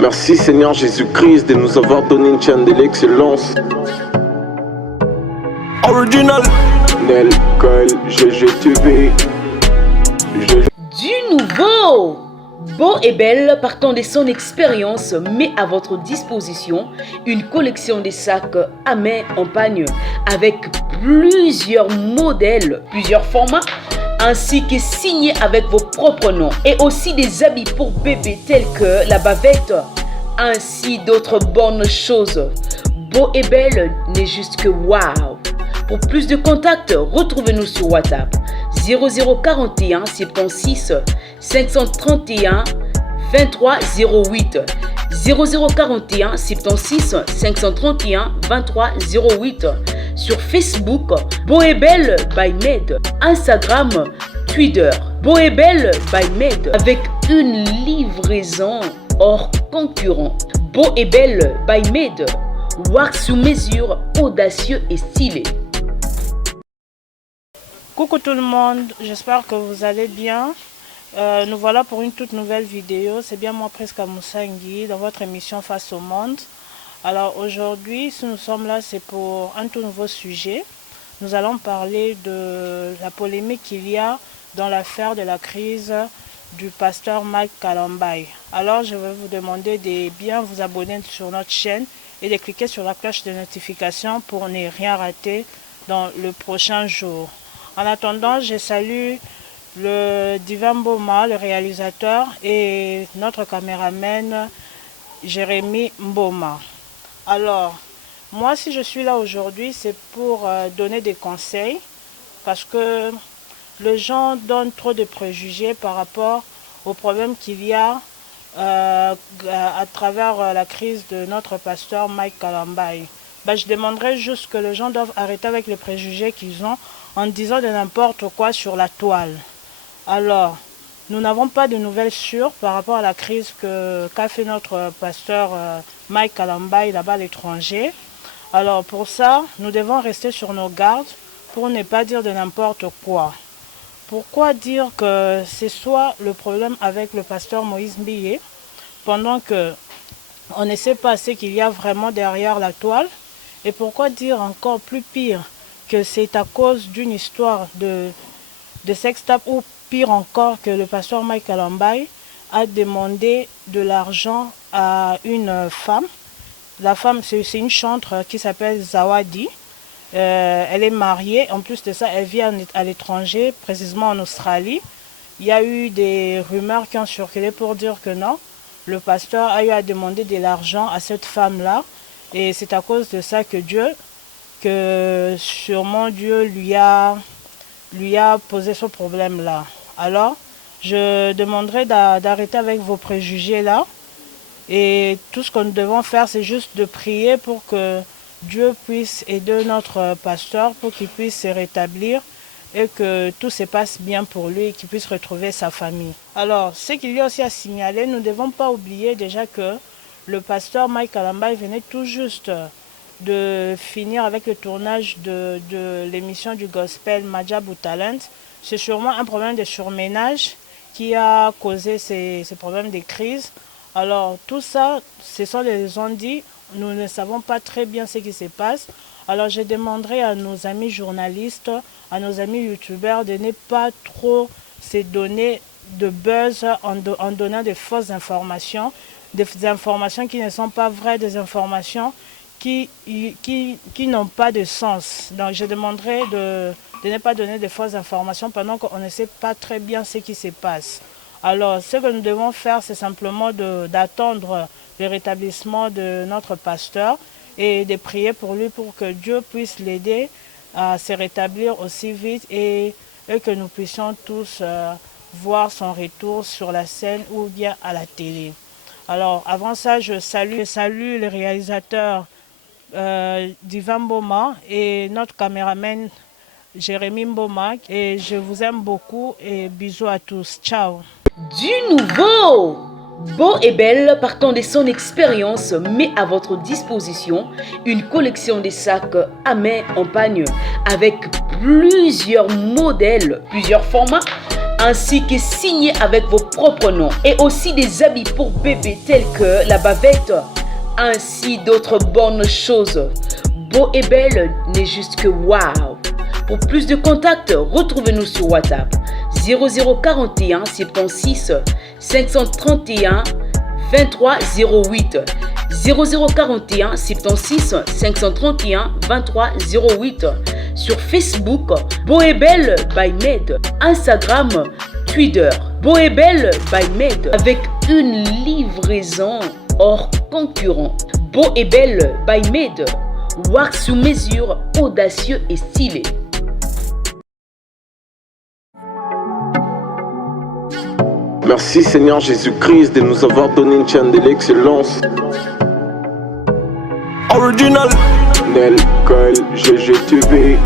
Merci Seigneur Jésus-Christ de nous avoir donné une chaîne de l'excellence. Original Nel, Kyle, GGTV. Du nouveau. Beau et Belle, partant de son expérience, met à votre disposition une collection de sacs à main en pagne avec plusieurs modèles, plusieurs formats, ainsi que signés avec vos propres noms, et aussi des habits pour bébés tels que la bavette, ainsi d'autres bonnes choses. Beau et Belle n'est juste que waouh. Pour plus de contacts, retrouvez-nous sur WhatsApp 0041 76 531 23 08 0041 76 531 23 08 sur Facebook Beau et Belle by Med, Instagram, Twitter Beau et Belle by Med avec une livraison hors concurrent. Beau et Belle by Med, work sous mesure, audacieux et stylé. Coucou tout le monde, j'espère que vous allez bien. Nous voilà pour une toute nouvelle vidéo. C'est bien moi, Priska Moussangi, dans votre émission Face au Monde. Alors aujourd'hui, si nous sommes là, c'est pour un tout nouveau sujet. Nous allons parler de la polémique qu'il y a dans l'affaire de la crise du pasteur Mike Kalambayi. Alors je vais vous demander de bien vous abonner sur notre chaîne et de cliquer sur la cloche de notification pour ne rien rater dans le prochain jour. En attendant, je salue le Divin Mboma, le réalisateur, et notre caméraman Jérémy Mboma. Alors, moi, si je suis là aujourd'hui, c'est pour donner des conseils, parce que les gens donnent trop de préjugés par rapport aux problèmes qu'il y a à travers la crise de notre pasteur Mike Kalambayi. Je demanderais juste que les gens doivent arrêter avec les préjugés qu'ils ont en disant de n'importe quoi sur la toile. Alors, nous n'avons pas de nouvelles sûres par rapport à la crise qu'a fait notre pasteur Mike Kalambayi là-bas à l'étranger. Alors pour ça, nous devons rester sur nos gardes pour ne pas dire de n'importe quoi. Pourquoi dire que c'est soit le problème avec le pasteur Moïse Mbiye, pendant que on ne sait pas ce qu'il y a vraiment derrière la toile, et pourquoi dire encore plus pire que c'est à cause d'une histoire de sextape, ou pire encore que le pasteur Mike Kalambayi a demandé de l'argent à une femme. La femme, c'est une chantre qui s'appelle Zawadi. Elle est mariée. En plus de ça, elle vit à l'étranger, précisément en Australie. Il y a eu des rumeurs qui ont circulé pour dire que non, le pasteur a eu à demander de l'argent à cette femme-là. Et c'est à cause de ça que sûrement Dieu lui a posé ce problème-là. Alors, je demanderai d'arrêter avec vos préjugés-là. Et tout ce que nous devons faire, c'est juste de prier pour que Dieu puisse aider notre pasteur, pour qu'il puisse se rétablir et que tout se passe bien pour lui et qu'il puisse retrouver sa famille. Alors, ce qu'il y a aussi à signaler, nous ne devons pas oublier déjà que le pasteur Mike Kalambayi venait tout juste de finir avec le tournage de l'émission du gospel Madjabou Talent. C'est sûrement un problème de surménage qui a causé ces problèmes de crise. Alors tout ça, ce sont les on-dit. Nous ne savons pas très bien ce qui se passe. Alors je demanderai à nos amis journalistes, à nos amis youtubeurs de ne pas trop se donner de buzz en donnant de fausses informations, des informations qui ne sont pas vraies, des informations qui n'ont pas de sens. Donc je demanderai de ne pas donner de fausses informations pendant qu'on ne sait pas très bien ce qui se passe. Alors ce que nous devons faire, c'est simplement d'attendre le rétablissement de notre pasteur et de prier pour lui pour que Dieu puisse l'aider à se rétablir aussi vite et que nous puissions tous voir son retour sur la scène ou bien à la télé. Alors avant ça, je salue le réalisateur Divin Mboma et notre caméraman Jérémy Mboma, et je vous aime beaucoup et bisous à tous. Ciao. Du nouveau. Beau et Belle, partant de son expérience, met à votre disposition une collection de sacs à main en pagne avec plusieurs modèles, plusieurs formats, ainsi que signé avec vos propres noms. Et aussi des habits pour bébés tels que la bavette, ainsi d'autres bonnes choses. Beau et Belle n'est juste que waouh. Pour plus de contacts, retrouvez-nous sur WhatsApp 0041 76 531 23 08 0041 76 531 23 08. Sur Facebook, Beau et Belle by Med. Instagram, Twitter, Beau et Belle by Med, avec une livraison hors concurrent. Beau et Belle by Med, wax sous mesure, audacieux et stylé. Merci Seigneur Jésus-Christ de nous avoir donné une chaîne de l'excellence. Original Nel, Kyle, GGTV.